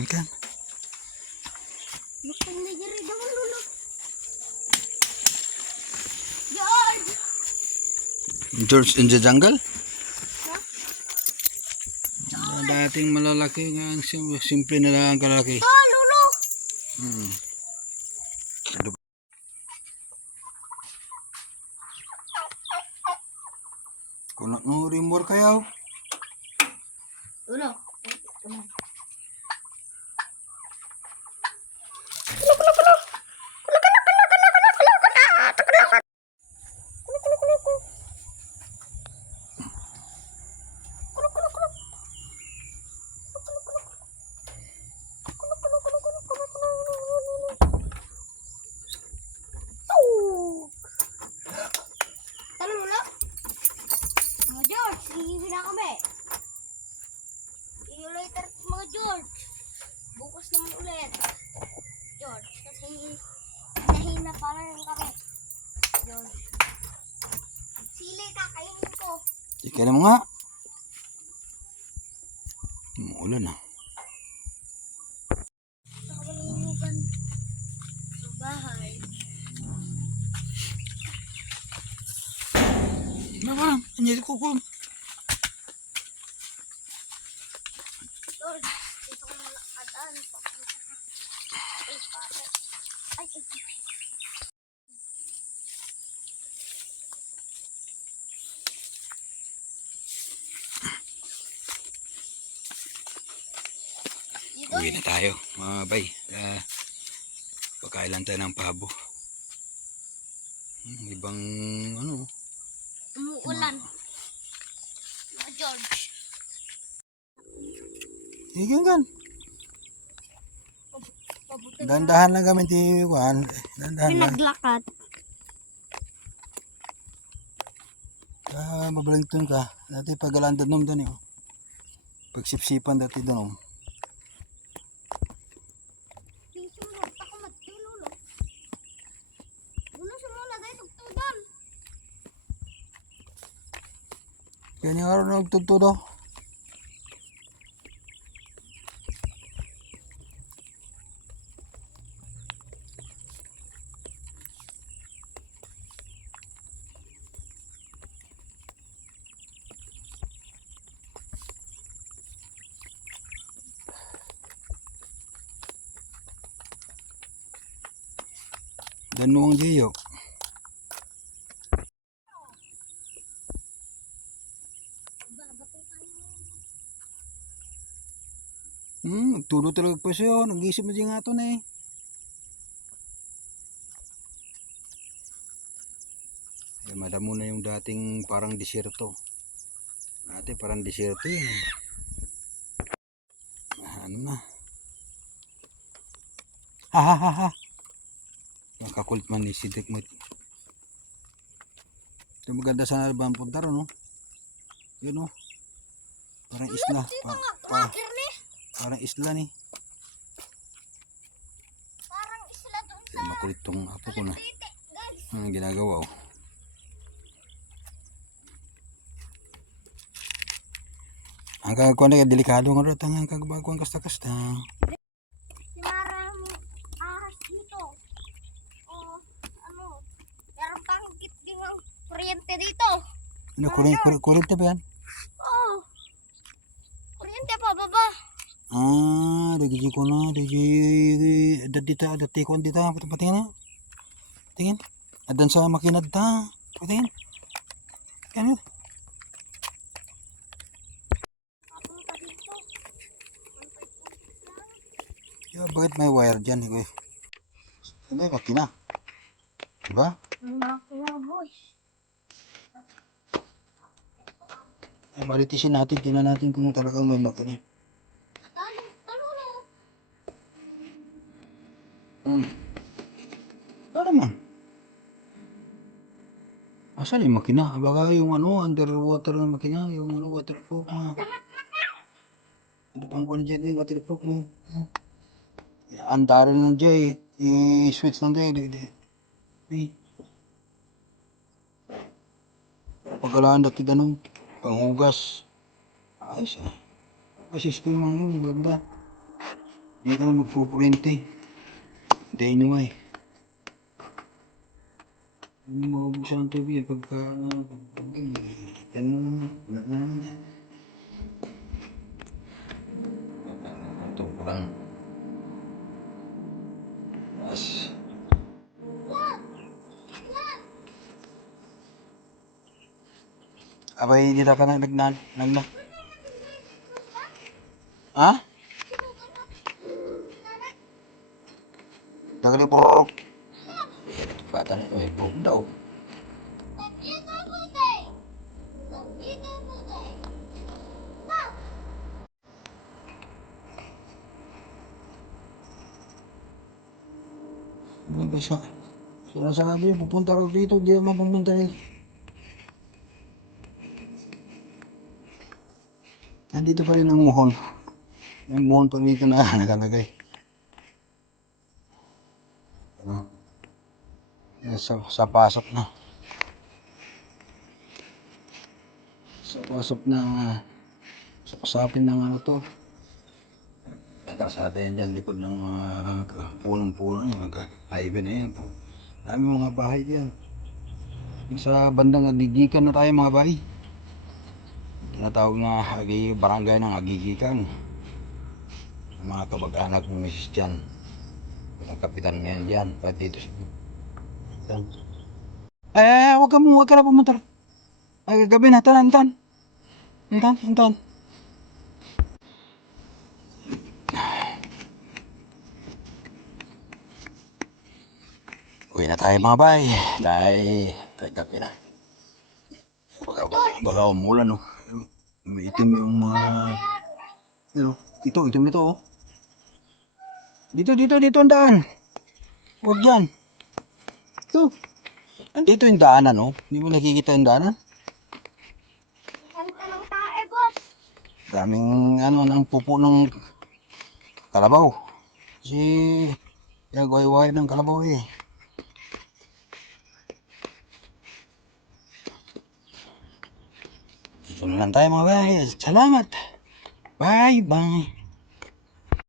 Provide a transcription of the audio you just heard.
Lulo. George! In the Jungle? Ha? Ah, dating malalaki nga ang sim- simple na lang ang kalaki. Oh, lulo! Hmm. Kung nguri more kayaw. Lulo. Tara, Lulo. Mga George, iiwi na kami. See you later, mga George. Bukas naman ulit. George, kasi nahina pa lang kami. George. Sili, kakainin ko. Ika na mo nga. Umuulan ah. Sa kabalungan sa bahay. Ano ba? Ano ko ko? George, dito ko ka. Ay. Ay, ay, Uwi na tayo mga bay. Uh, pagkailan tayo ng pabo. Hmm, ibang ano. umuulan. Mga George. Higyan kan. Pabuti Dandahan lang kami ti Juan. Dandahan lang. Pinaglakad. Ah, babalington ka. Dati pagalandad nung doon eh. Pagsipsipan dati doon. Kaya niya karoon nagtugtudo. Danuang jiyo. Hmm, nagtulo talaga pa siya. Nag-isip na siya nga ito na eh. Eh, madamo na yung dating parang desierto. Dati parang desierto yun. Ah, Ano na. Ha ha ha ha. Nakakulit man ni Sidik mo. Ito maganda sana ba ang punta ron, no? Yun, no? Parang isla. Pa, pa. Parang isla ni. Parang isla doon Kaya makulit tong apo ko na. Ang ginagawa, oh. Ang kagakuan na delikado nga rin. Ang kagabakuan kasta-kasta. Si Mara mo ahas dito. O ano, meron pang kitling ang kuryente dito. Ano, kulit, kulit na ba yan? Oh. Kuryente pa baba. Ah, dagi ko na, dagi, dati ta, dati ko dita, patingin na. Tingin. Adan sa makinad ta. Patingin. Ano? Yeah, bakit may wire dyan? Eh? Ano yung makina? Diba? Ang makina boys. Ay, balitisin natin, tingnan natin kung talagang may makina. Hmm. Ano naman? Asan yung makina? Baka yung ano, underwater na makina, yung ano, na. Ano pang kung dyan yung waterproof mo? Andarin lang dyan eh. I-switch lang dyan. Di. Pagkalaan dati ganun, panghugas. Ayos ah. Kasi system lang yun, maganda. Hindi ka na magpupuwente. Nga eh. Hindi maubos ang tubig pagka... Mo wala na naman. Ito lang. As. Abay, dito ka na nagnan, nagna. Ha? Tagali po. Bata na, eh, po daw. Ano ba siya? Sinasabi, pupunta ka dito, di naman pumunta rin. Nandito pa rin ang muhon. May muhon pa dito na nakalagay. Ano? Yan, Sa, sa pasok na. Sa pasok na sa pasapin ng ano to. Sa atin dyan, likod ng mga punong-puno, yung mga na yan. Dami mga bahay diyan. Sa bandang Agigikan na tayo mga bahay. Tinatawag na agi, barangay ng Agigikan. Mga kabag-anak ng misis dyan. Yung kapitan ngayon dyan, pa dito. Yan. Eh, huwag ka mo, huwag ka na pumunta. Ay, gabi na, tanan, tan. Tan, tan. Uwi na tayo mga bay. Dahil, tayo kape na. Baka, baka umulan, no. May itim yung mga... Ano? Ito, itim ito, oh. Dito, dito, dito ang daan. Huwag dyan. Ito. Andito yung daanan, no. Hindi mo nakikita yung daanan? Daming, ano, ng pupo ng kalabaw. Kasi, nagwayway ng kalabaw, eh. Dito na lang tayo mga bay. Salamat. Bye bye.